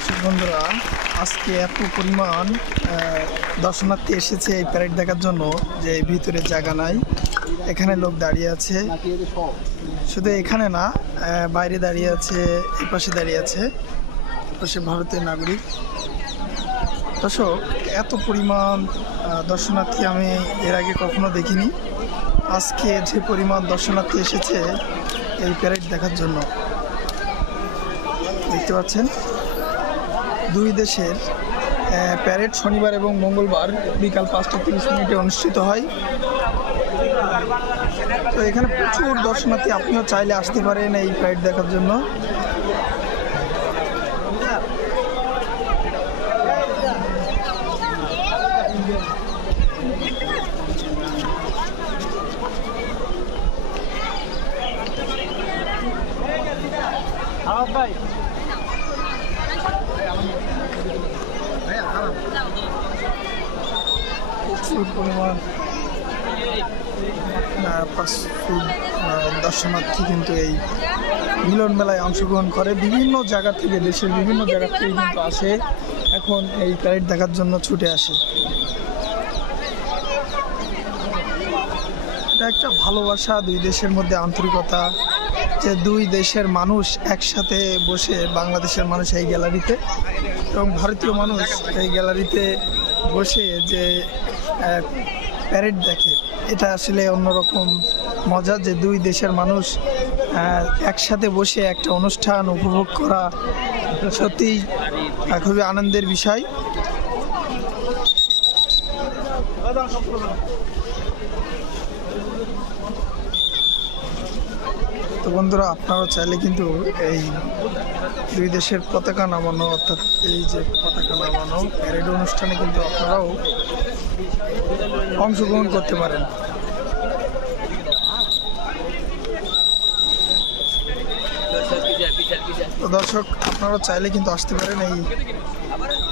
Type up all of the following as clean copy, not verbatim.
দর্শক বন্ধুরা, আজকে এত পরিমাণ দর্শনার্থী এসেছে এই প্যারেড দেখার জন্য যে ভিতরে জায়গা নাই। এখানে লোক দাঁড়িয়ে আছে, শুধু এখানে না, বাইরে দাঁড়িয়ে আছে, এই পাশে দাঁড়িয়ে আছে, পাশে ভারতের নাগরিক। দর্শক, এত পরিমাণ দর্শনার্থী আমি এর আগে কখনো দেখিনি। আজকে যে পরিমাণ দর্শনার্থী এসেছে এই প্যারেড দেখার জন্য, দেখতে পাচ্ছেন দুই দেশের প্যারেড শনিবার এবং মঙ্গলবার বিকাল 5:30 অনুষ্ঠিত হয়। তো এখানে প্রচুর দর্শনার্থী, আপনিও চাইলে আসতে পারেন এই প্যারেড দেখার জন্য। প্রচুর পরিমাণ দর্শনার্থী কিন্তু এই মিলন মেলায় অংশগ্রহণ করে। বিভিন্ন জায়গা থেকে, দেশের বিভিন্ন জায়গা থেকে কিন্তু আসে, এখন এই প্যারেড দেখার জন্য ছুটে আসে। এটা একটা ভালোবাসা, দুই দেশের মধ্যে আন্তরিকতা, যে দুই দেশের মানুষ একসাথে বসে, বাংলাদেশের মানুষ এই গ্যালারিতে এবং ভারতীয় মানুষ এই গ্যালারিতে বসে যে প্যারেড দেখে, এটা আসলে অন্যরকম মজা। যে দুই দেশের মানুষ একসাথে বসে একটা অনুষ্ঠান উপভোগ করা সত্যিই খুবই আনন্দের বিষয়। তো বন্ধুরা, আপনারাও চাইলে কিন্তু এই দুই দেশের পতাকা নামানো, অর্থাৎ এই যে পতাকা নামানো প্যারেড অনুষ্ঠানে কিন্তু আপনারাও অংশগ্রহণ করতে পারেন। তো দর্শক, আপনারাও চাইলে কিন্তু আসতে পারেন এই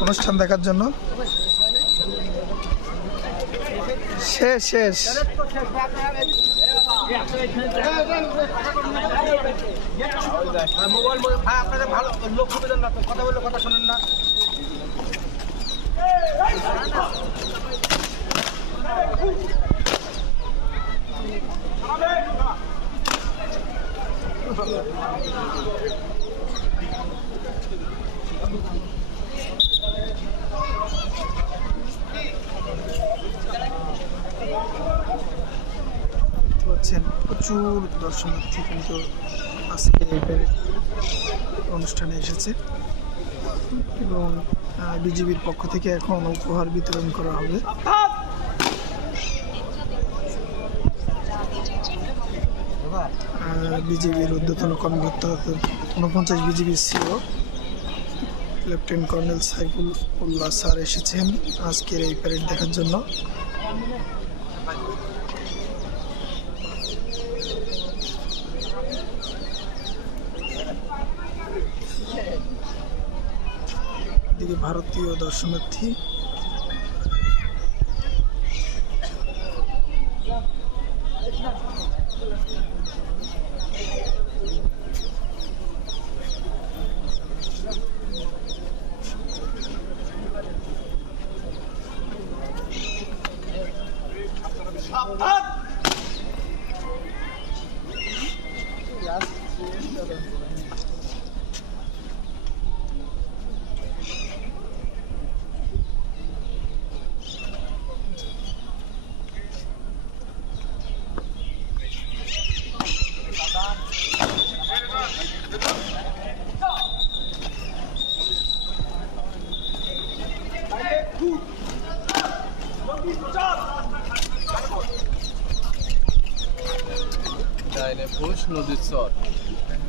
অনুষ্ঠান দেখার জন্য। শেষ মোবাইল আপনাদের ভালো লোক না, কথা বললে কথা শোনেন না। প্রচুর দর্শনার্থী কিন্তু আজকে অনুষ্ঠানে এসেছে এবং বিজিবির পক্ষ থেকে এখন উপহার বিতরণ করা হবে। বিজিবির ঊর্ধ্বতন কর্মকর্তা 49 বিজিবির সিও লেফটেন্যান্ট কর্নেল সাইফুল উল্লাহ স্যার এসেছেন আজকের এই প্যারেড দেখার জন্য। এদিকে ভারতীয় দর্শনার্থী,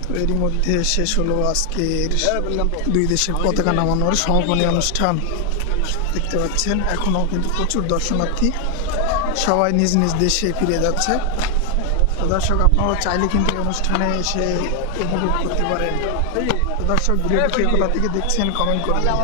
তো এরই মধ্যে শেষ হলো আজকের দুই দেশের পতাকা নামানোর সমাপনী অনুষ্ঠান। দেখতে পাচ্ছেন এখনও কিন্তু প্রচুর দর্শনার্থী, সবাই নিজ নিজ দেশে ফিরে যাচ্ছে। তো দর্শক, আপনারাও চাইলে কিন্তু এই অনুষ্ঠানে এসে উপভোগ করতে পারেন। তো দর্শক, ভিডিওটি কোথা থেকে দেখছেন কমেন্ট করবেন।